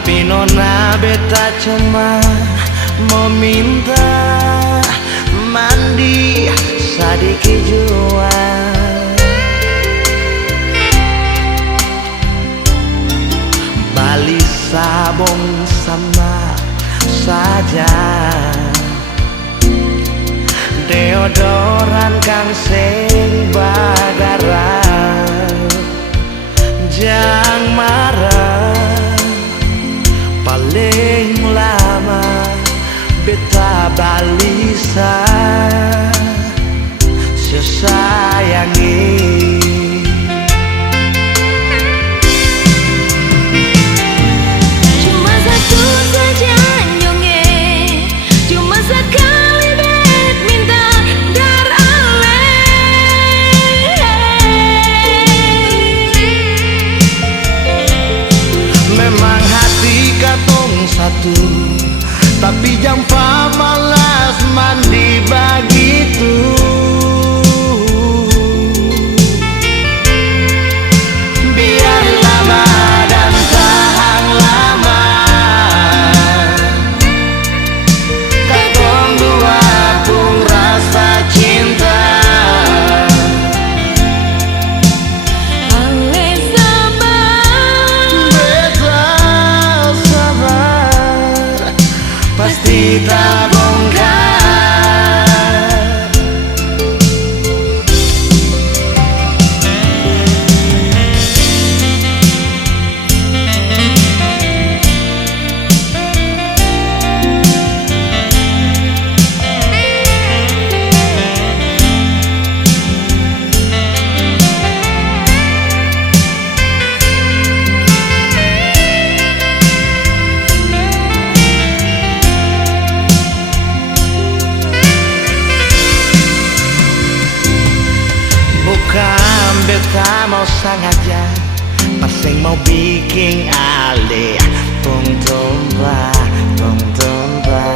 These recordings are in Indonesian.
Tapi nona beta cuma mau minta mandi sedikit jua. Bali sabun sama saja, deodoran kang sing bagara. Jangan marah, paling lama beta balisa sesayangi. Cuma satu saja nyonge, cuma sekali bet minta dar ale. Memang hati katong satu, tapi jangan pamalas mandi begitu. Biar lama dan tahan lama, katong dua pun rasa cinta. Ale sabar, Beta sabar, pasti tak bongkar. Bukan beta mau sengaja, masing mau bikin ale. Tung tumba, tung tumba,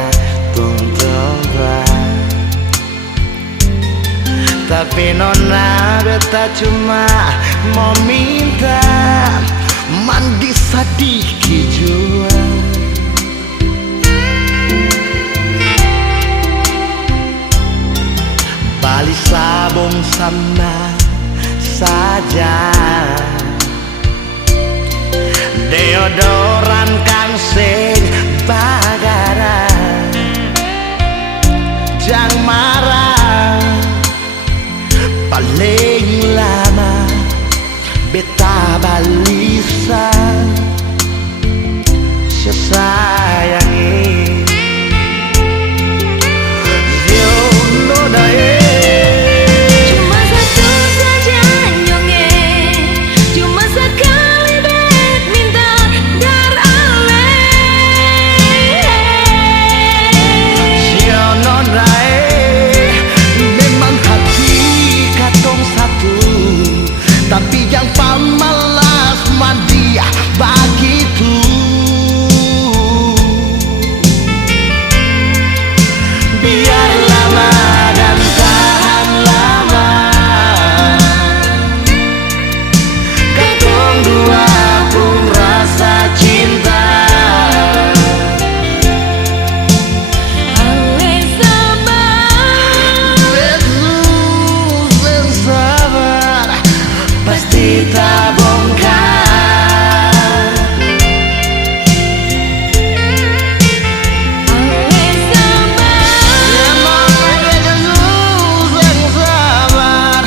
tung tumba. Tapi nona beta cuma mau minta mandi sedikit jua. Bali sabun sama saja, deodoran kang sing bagara. Jangan marah, paling lama beta balisa sesayangi. Yo nona cuma satu saja nyonge, cuma sekali bet minta dar ale. memang hati katong satu, tapi jangan pamalas mandi begitu. Biar lama dan tahan lama, katong dua pun rasa cinta. Ale sabar, Yesus yang sabar, pasti tak bongkar. ale sabar, Memang Yesus yang sabar,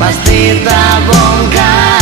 pasti tak bongkar.